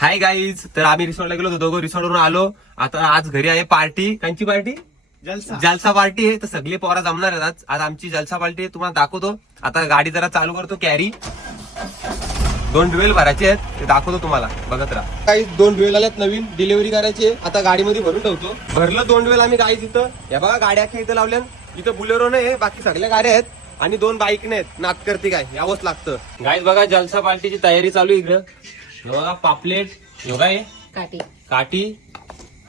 Hi guys, तर आम्ही रिसॉर्टला गेलो होतो, दोघं रिसॉर्टवरून आलो. आता आज घरी आहे पार्टी. कांची पार्टी? जलसा पार्टी आहे. तर सगळे पोरा जमणार आहेत आज आमची जलसा पार्टी आहे. तुम्हाला दाखवतो. आता गाडी जरा चालू करतो. कॅरी 2 ड्युएल भरायचे आहेत, ते दाखवतो तुम्हाला. बघत राहा. काही 2 ड्युएल आल्यात नवीन, डिलिव्हरी करायची. आता गाडीमध्ये भरून ठेवतो. भरलं 2 ड्युएल आम्ही गाईज इथं. या बघा गाड्या इथं लावल्या. इथं बुलेरो नाही, बाकी सगळ्या गाड्या आहेत आणि 2 बाईक नाहीत. नात करते काय यावंच लागतं. गाईज बघा जलसा पार्टीची तयारी चालू आहे इकडं. बघा पापलेट, योगा आहे काठी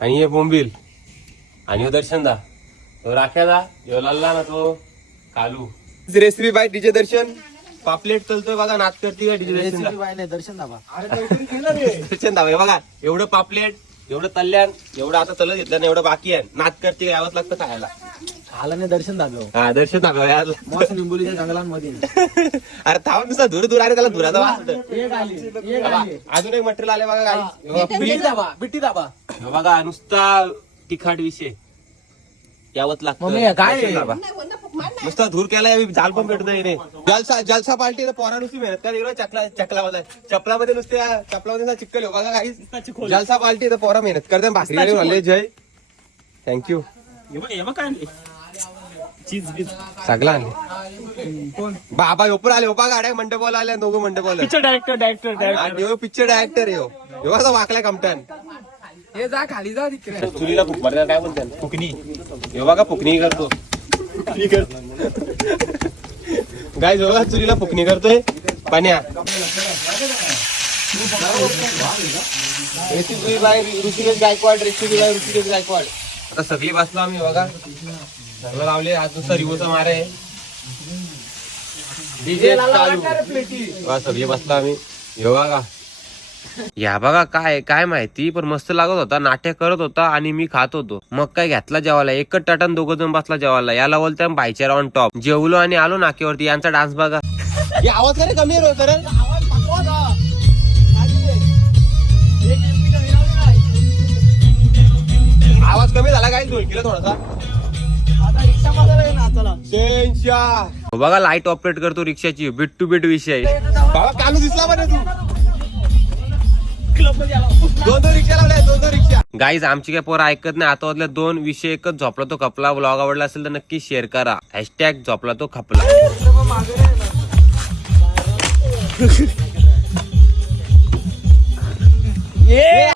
आणि हे बोंबील आणि हे दर्शन दा, तो राख्या दा, यो लल्ला ना तो कालू. रेसिपी बाय डीजे दर्शन. पापलेट तलतोय बघा, नाच करते का डीजे दर्शन दर्शन दावा. बघा एवढं पापलेट, एवढं तल्यान, एवढं आता तलत घेतलं ना, एवढं बाकी आहे. नाच करते का यावंच लागतं खायला. आला नाही दर्शन दाखव. हा दर्शन दाखव. मस्त निंबोलीच्या जंगलांमध्ये. अरे थांब नुसता दूर दूर आहे, त्याला दुराचा वास. अजून एक मटेरियल आले बघा गाडी. बिट्टी दाबा. बघा नुसता तिखट विषय यावंच मम्मी, लागतं. काय दर्शन दाबा. नुसता धूर केलाय, जाल पण भेटत नाही. जलसा पार्टी पोरा नुसती मेहनत का चकलामध्ये चपलामध्ये नुसत्या चपलामध्ये चिक्कल हो बघा काही. जलसा पार्टी पोरा मेहनत करते. भाकरी वाले जय थँक्यू. सगळा बाबा ओपर आले ओपा गाड्या मंडपाला आल्या. दोघं मंडपाला पिक्चर डायरेक्टर यो असा वाकलाय कमटन. हे जा खाली जा तिकडे. चुलीला फुकमार काय बोलतात, फुकणी. हे बघा फुकणी करतो. गाईज बघा चुलीला फुकणी करतोय. पाण्या रेसिपी बाय ऋषिकेश गायकवाड. आता सगळी बसलो आम्ही बघा. सगळं लावले. आज नुसता रिवोचा मारे डीजे चालू. सगळी बसलो आम्ही. हे बघा या बघा काय माहिती, पण मस्त लागत होता. नाट्य करत होता आणि मी खात होतो. मग काय घेतला जेवायला. एकच टाटान 2 जण बसला जेवायला. याला बोलता बायचेर ऑन टॉप. जेवलो आणि आलो नाक्यावरती. यांचा डान्स बघा. आवाज करे कमी आहे तर आवाज कमी झाला काय ढोलकीला थोडासा. बघा लाईट ऑपरेट करतो रिक्षाची. बिट टू बिट विषय. बाबा कालू दिसला बरं तू. 2 रिक्षा लावल्या. 2 रिक्षा. गाईज आमची काय पोरं ऐकत नाही. आता वाजल्या 2. विषय एकच. झोपला तो खपला. ब्लॉग आवडला असेल तर नक्की शेअर करा. हॅशटॅग झोपला तो खपला.